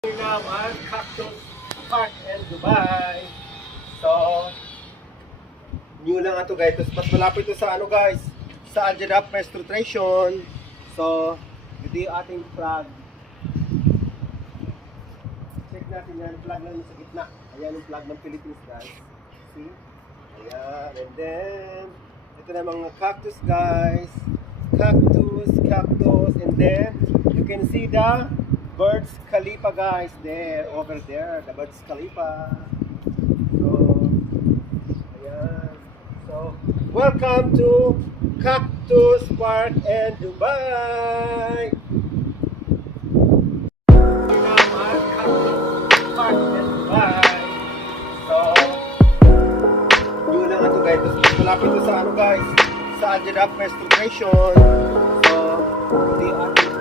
Now at Cactus Park in Dubai. So, new lang ato guys. Tapos mas malapit ito sa ano guys, sa Al Jadab Petrol Station. So, ito yung ating flag. Check natin yan, flag lang sa gitna. Ayan yung flag ng Philippines guys. See? Ayan, and then ito na mga cactus guys. Cactus, and then you can see the Burj Khalifa guys there, over there, the Burj Khalifa. So, ayan. So, welcome to Cactus Park in Dubai. Malapit ito sa ano guys, sa Al Jadab Petrol Station. So, hindi ating